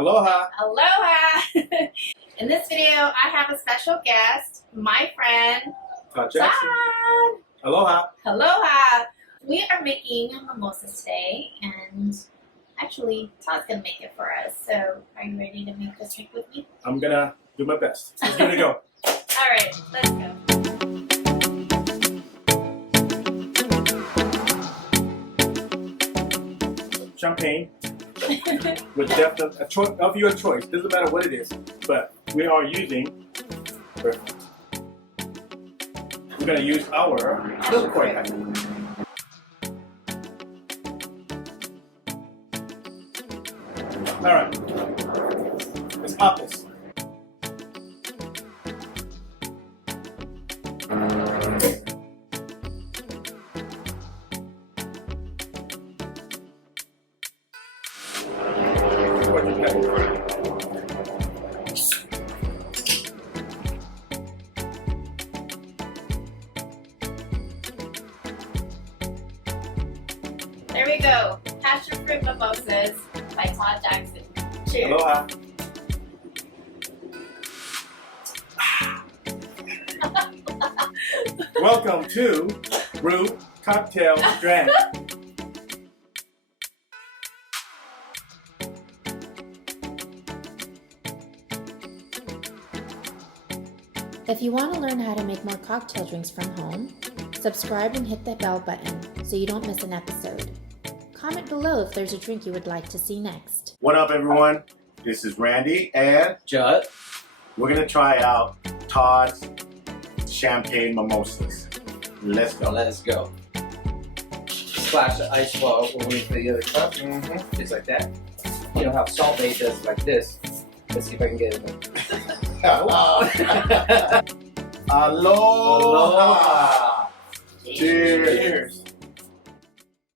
Aloha. Aloha. In this video, I have a special guest, my friend, Todd Jackson. Todd. Aloha. Aloha. We are making mimosas today, and actually, Todd's going to make it for us. So, are you ready to make this drink with me? I'm going to do my best. Let's give it a go. All right, let's go. Champagne with definitely of your choice. Doesn't matter what it is, but we are using. We're going to use our Lilikoi. All right, let's pop this. There we go. Passion fruit mimosas by Todd Jackson. Cheers. Aloha. Welcome to Ruu Cocktails Drink. If you want to learn how to make more cocktail drinks from home, subscribe and hit the bell button so you don't miss an episode. Comment below if there's a drink you would like to see next. What up, everyone? This is Randy, and Judd. we're gonna try out Todd's champagne mimosas. Let's go. Let's go. Splash the ice ball when we for the other cup. Just like that. You know how Salt Bay does it like this. Let's see if I can get it. Aloha. Aloha. Cheers.